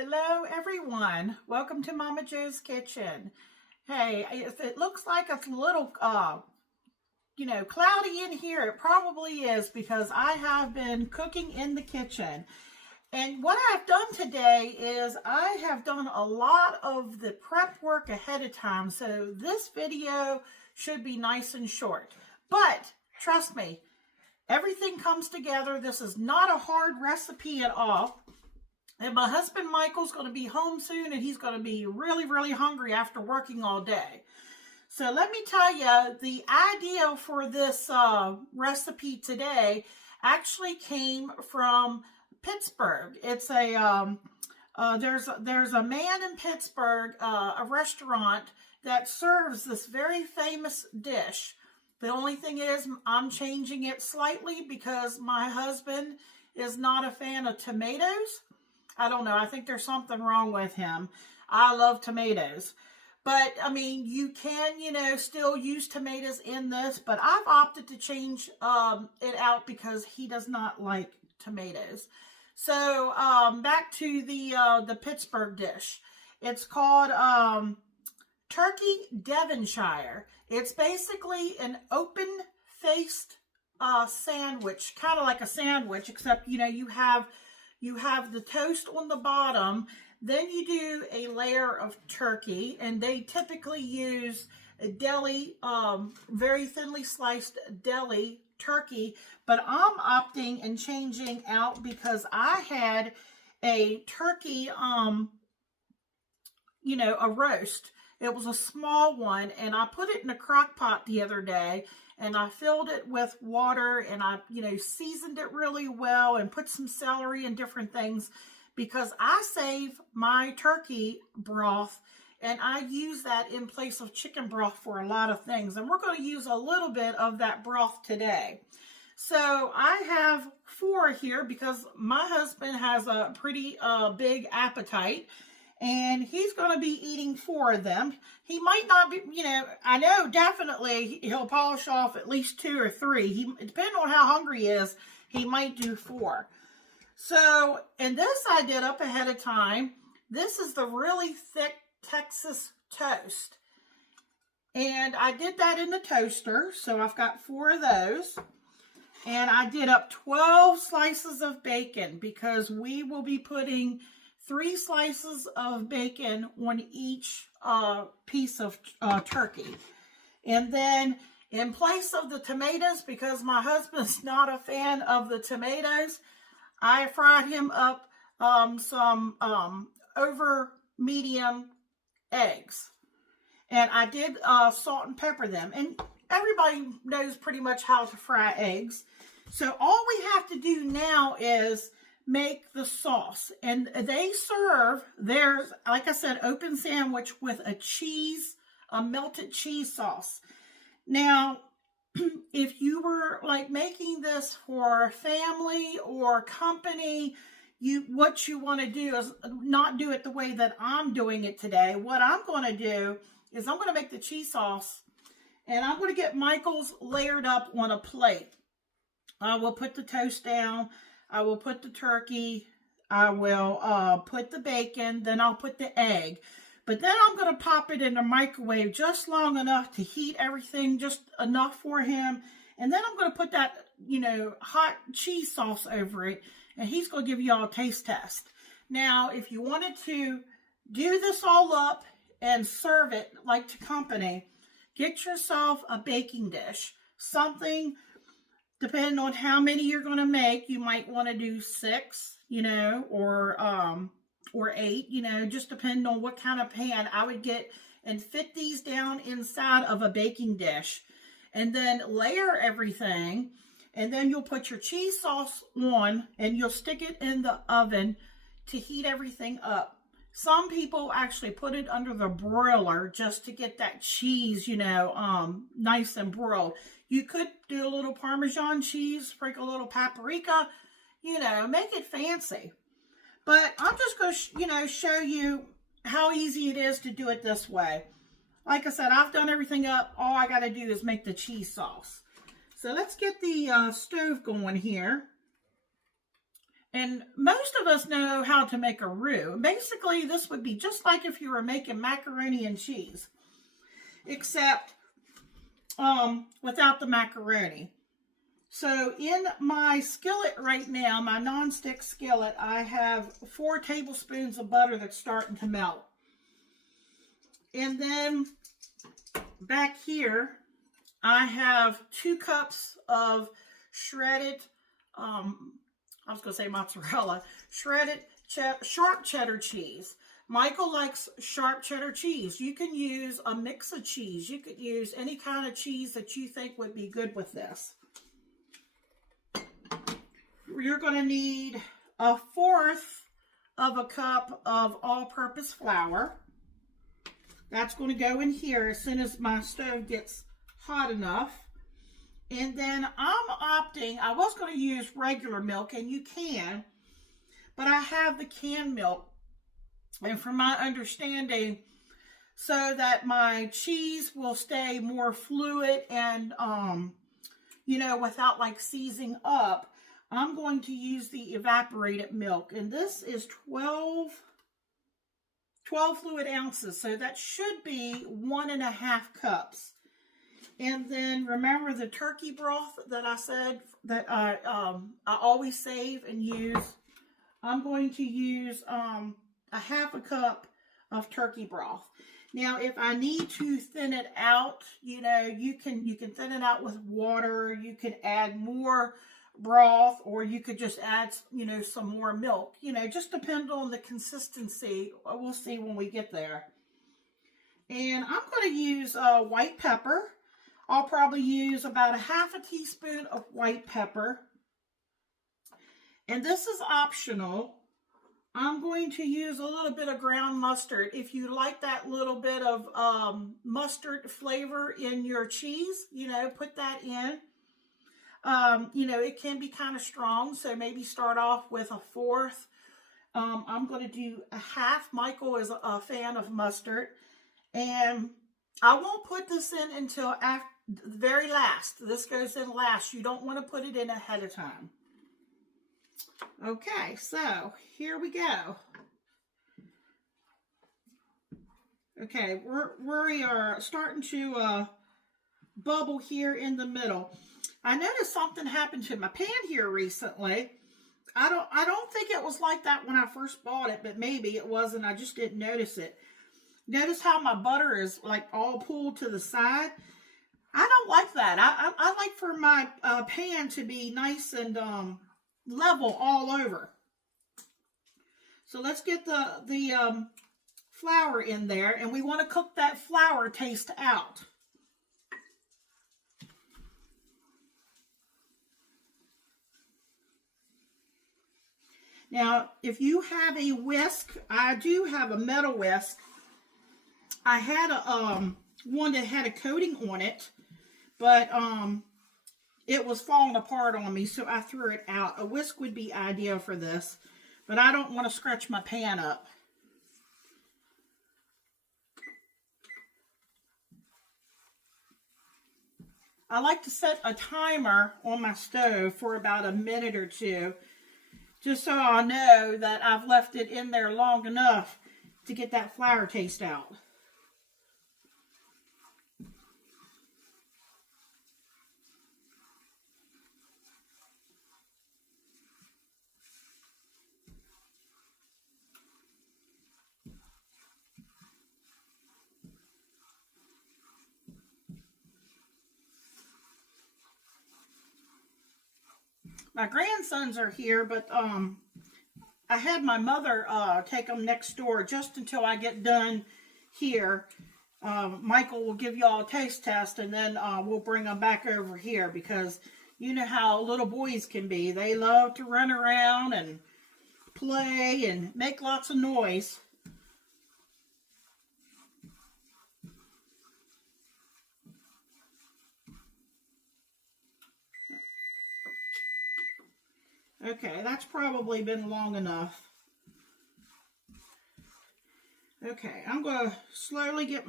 Hello everyone, welcome to Momma Jo's kitchen. Hey, if it looks like it's a little cloudy in here, it probably is because I have been cooking in the kitchen. And what I've done today is I have done a lot of the prep work ahead of time, so this video should be nice and short. But trust me, everything comes together. This is not a hard recipe at all. And my husband Michael's going to be home soon, and he's going to be really, really hungry after working all day. So let me tell you, the idea for this recipe today actually came from Pittsburgh. It's a there's a man in Pittsburgh, a restaurant that serves this very famous dish. The only thing is, I'm changing it slightly because my husband is not a fan of tomatoes. I don't know. I think there's something wrong with him. I love tomatoes. But, I mean, you can, still use tomatoes in this. But I've opted to change it out because he does not like tomatoes. So, back to the Pittsburgh dish. It's called Turkey Devonshire. It's basically an open-faced sandwich. Kind of like a sandwich, except, you have the toast on the bottom, then you do a layer of turkey, and they typically use a deli, very thinly sliced deli turkey, but I'm opting and changing out because I had a turkey, a roast. It was a small one, and I put it in a crock pot the other day, and I filled it with water, and I, seasoned it really well and put some celery and different things because I save my turkey broth and I use that in place of chicken broth for a lot of things. And we're going to use a little bit of that broth today. So I have 4 here because my husband has a pretty big appetite. And he's going to be eating 4 of them. He might not be, I know definitely he'll polish off at least 2 or 3. Depending on how hungry he is, he might do 4. So, and this I did up ahead of time. This is the really thick Texas toast. And I did that in the toaster. So I've got 4 of those. And I did up 12 slices of bacon because we will be putting 3 slices of bacon on each piece of turkey. And then in place of the tomatoes, because my husband's not a fan of the tomatoes, I fried him up some over medium eggs. And I did salt and pepper them. And everybody knows pretty much how to fry eggs. So all we have to do now is make the sauce, and they serve there's, like I said, open sandwich with a melted cheese sauce. Now, if you were like making this for family or company, what you want to do is not do it the way that I'm doing it today. What I'm going to do is I'm going to make the cheese sauce, and I'm going to get Michael's layered up on a plate. I will put the toast down. I will put the turkey, I will put the bacon, then I'll put the egg. But then I'm going to pop it in the microwave just long enough to heat everything, just enough for him. And then I'm going to put that, hot cheese sauce over it. And he's going to give you all a taste test. Now, if you wanted to do this all up and serve it like to company, get yourself a baking dish. Something, depending on how many you're going to make, you might want to do 6, or 8, just depending on what kind of pan I would get, and fit these down inside of a baking dish. And then layer everything, and then you'll put your cheese sauce on, and you'll stick it in the oven to heat everything up. Some people actually put it under the broiler just to get that cheese, nice and broiled. You could do a little Parmesan cheese, sprinkle a little paprika, make it fancy. But I'm just going to, show you how easy it is to do it this way. Like I said, I've done everything up. All I got to do is make the cheese sauce. So let's get the stove going here. And most of us know how to make a roux. Basically, this would be just like if you were making macaroni and cheese, except without the macaroni. So in my skillet right now, my nonstick skillet, I have 4 tablespoons of butter that's starting to melt. And then back here, I have 2 cups of shredded, I was going to say mozzarella, shredded sharp cheddar cheese. Michael likes sharp cheddar cheese. You can use a mix of cheese. You could use any kind of cheese that you think would be good with this. You're going to need 1/4 of a cup of all-purpose flour. That's going to go in here as soon as my stove gets hot enough. And then I'm opting, I was going to use regular milk, and you can, but I have the canned milk. And from my understanding, so that my cheese will stay more fluid and, you know, without like seizing up, I'm going to use the evaporated milk. And this is 12 fluid ounces. So that should be 1.5 cups. And then remember the turkey broth that I said that I always save and use. I'm going to use 1/2 cup of turkey broth. Now, if I need to thin it out, you know, you can thin it out with water. You can add more broth, or you could just add, you know, some more milk. You know, just depend on the consistency. We'll see when we get there. And I'm going to use white pepper. I'll probably use about 1/2 teaspoon of white pepper. And this is optional. I'm going to use a little bit of ground mustard. If you like that little bit of mustard flavor in your cheese, you know, put that in. You know, it can be kind of strong, so maybe start off with 1/4. I'm going to do 1/2. Michael is a fan of mustard. And I won't put this in until after the very last. This goes in last. You don't want to put it in ahead of time. Okay, so here we go. Okay, we are starting to bubble here in the middle. I noticed something happened to my pan here recently. I don't think it was like that when I first bought it, but maybe it wasn't. I just didn't notice it. Notice how my butter is like all pulled to the side. I don't like that. I like for my pan to be nice and level all over. So let's get the flour in there, and we want to cook that flour taste out. Now, if you have a whisk, I do have a metal whisk. I had a one that had a coating on it, but it was falling apart on me, so I threw it out. A whisk would be ideal for this, but I don't want to scratch my pan up. I like to set a timer on my stove for about a minute or 2, just so I know that I've left it in there long enough to get that flour taste out. My grandsons are here, but I had my mother take them next door just until I get done here. Michael will give y'all a taste test, and then we'll bring them back over here, because you know how little boys can be. They love to run around and play and make lots of noise. Okay, that's probably been long enough. Okay, I'm going to slowly get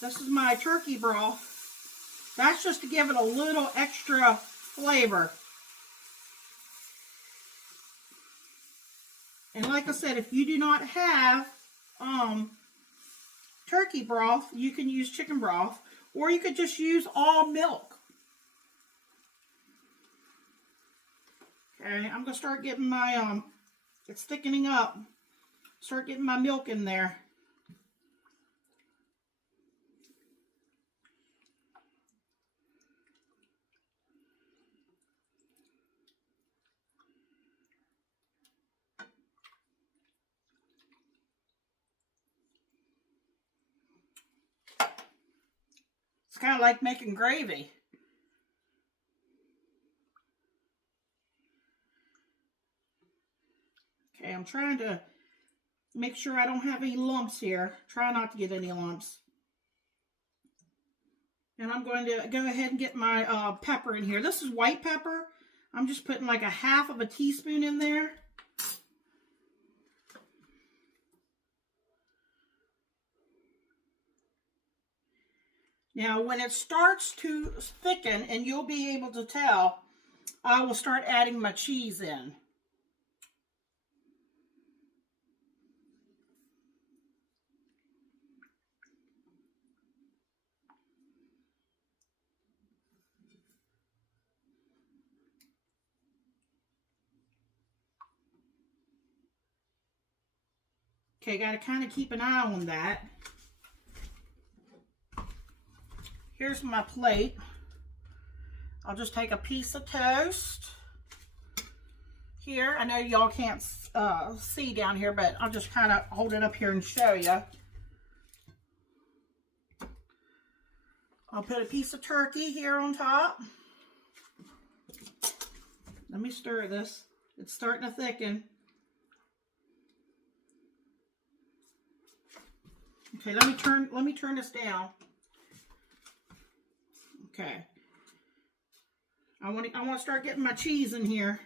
this is my turkey broth. That's just to give it a little extra flavor. And like I said, if you do not have turkey broth, you can use chicken broth, or you could just use all milk. Okay, I'm going to start getting my, it's thickening up. Start getting my milk in there. It's kind of like making gravy. Okay, I'm trying to make sure I don't have any lumps here. Try not to get any lumps. And I'm going to go ahead and get my pepper in here. This is white pepper. I'm just putting like a half of a teaspoon in there. Now, when it starts to thicken, and you'll be able to tell, I will start adding my cheese in. Okay, got to kind of keep an eye on that. Here's my plate. I'll just take a piece of toast here. I know y'all can't see down here, but I'll just kind of hold it up here and show you. I'll put a piece of turkey here on top. Let me stir this. It's starting to thicken. Okay, let me turn this down. Okay. I want to start getting my cheese in here.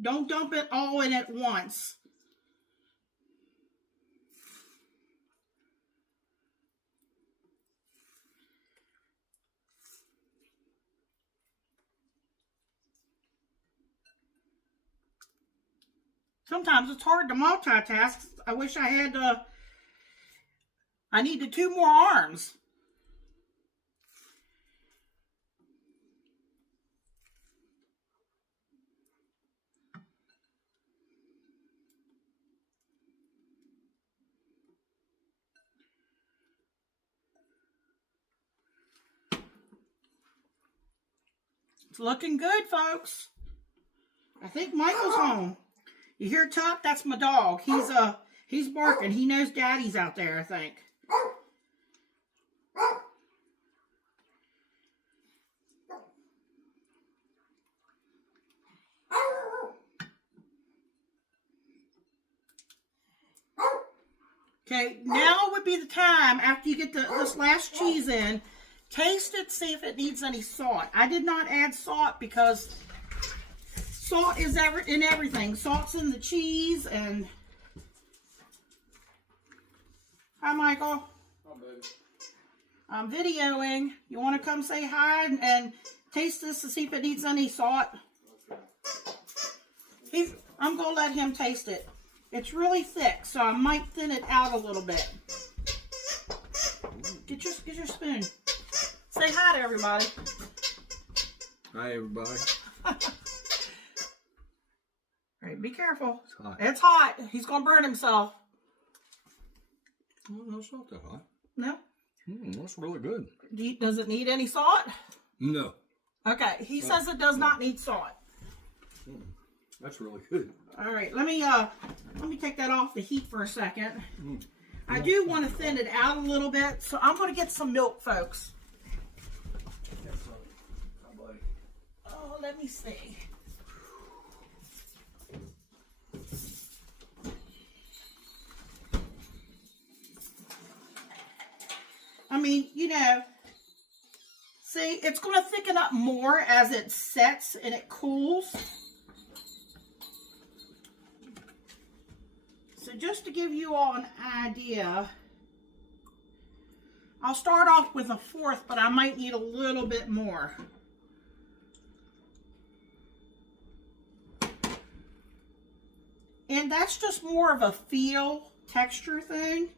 Don't dump it all in at once. Sometimes it's hard to multitask. I wish I had I needed 2 more arms. It's looking good, folks. I think Michael's home. You hear Tuck? That's my dog. He's barking. He knows Daddy's out there, I think. Okay, now would be the time after you get this last cheese in. Taste it, see if it needs any salt. I did not add salt because salt is in everything. Salt's in the cheese and... Hi, Michael. Hi, baby. I'm videoing. You want to come say hi and taste this to see if it needs any salt? Okay. I'm going to let him taste it. It's really thick, so I might thin it out a little bit. Get your spoon. Say hi to everybody. Hi, everybody. All right, be careful. It's hot. It's hot. He's going to burn himself. Oh, no, it's not that hot. No? That's really good. Does it need any salt? No. Okay, he says it does not need salt. That's really good. All right, let me take that off the heat for a second. I do want to thin it out a little bit, so I'm going to get some milk, folks. Oh, let me see. I mean, you know, see, it's going to thicken up more as it sets and it cools. So just to give you all an idea, I'll start off with a 1/4, but I might need a little bit more. And that's just more of a feel texture thing.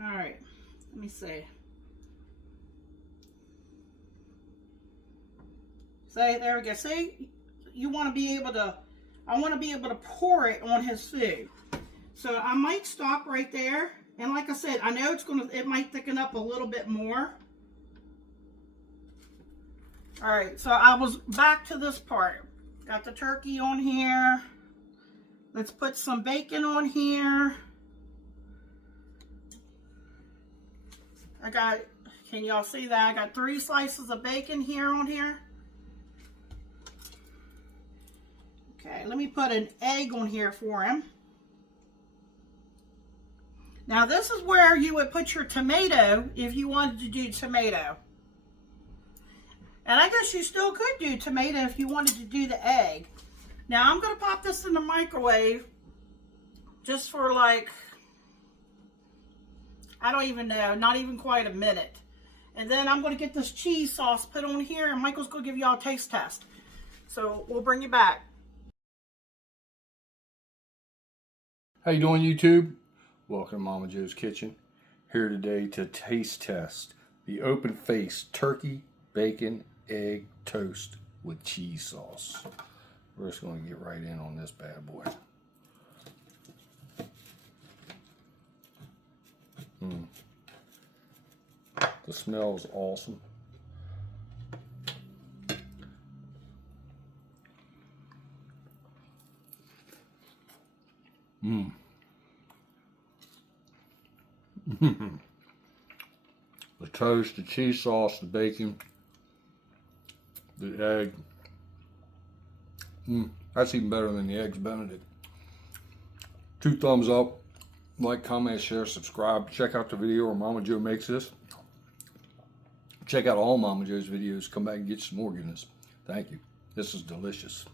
All right, let me see. See, there we go. See, you want to be able to, I want to be able to pour it on his food. So I might stop right there. And like I said, I know it might thicken up a little bit more. All right, so I was back to this part. Got the turkey on here. Let's put some bacon on here. Can y'all see that? I got 3 slices of bacon here on here. Okay, let me put an egg on here for him. Now this is where you would put your tomato if you wanted to do tomato. And I guess you still could do tomato if you wanted to do the egg. Now I'm going to pop this in the microwave just for like, I don't even know, not even quite a minute. And then I'm going to get this cheese sauce put on here, and Michael's going to give y'all a taste test. So we'll bring you back. How you doing, YouTube? Welcome to Momma Jo's Kitchen. Here today to taste test the open-faced turkey, bacon, egg toast with cheese sauce. We're just going to get right in on this bad boy. The smell is awesome. The toast, the cheese sauce, the bacon, the egg. That's even better than the Eggs Benedict. 2 thumbs up. Like, comment, share, subscribe. Check out the video where Momma Jo makes this. Check out all Momma Jo's videos. Come back and get some more goodness. Thank you. This is delicious.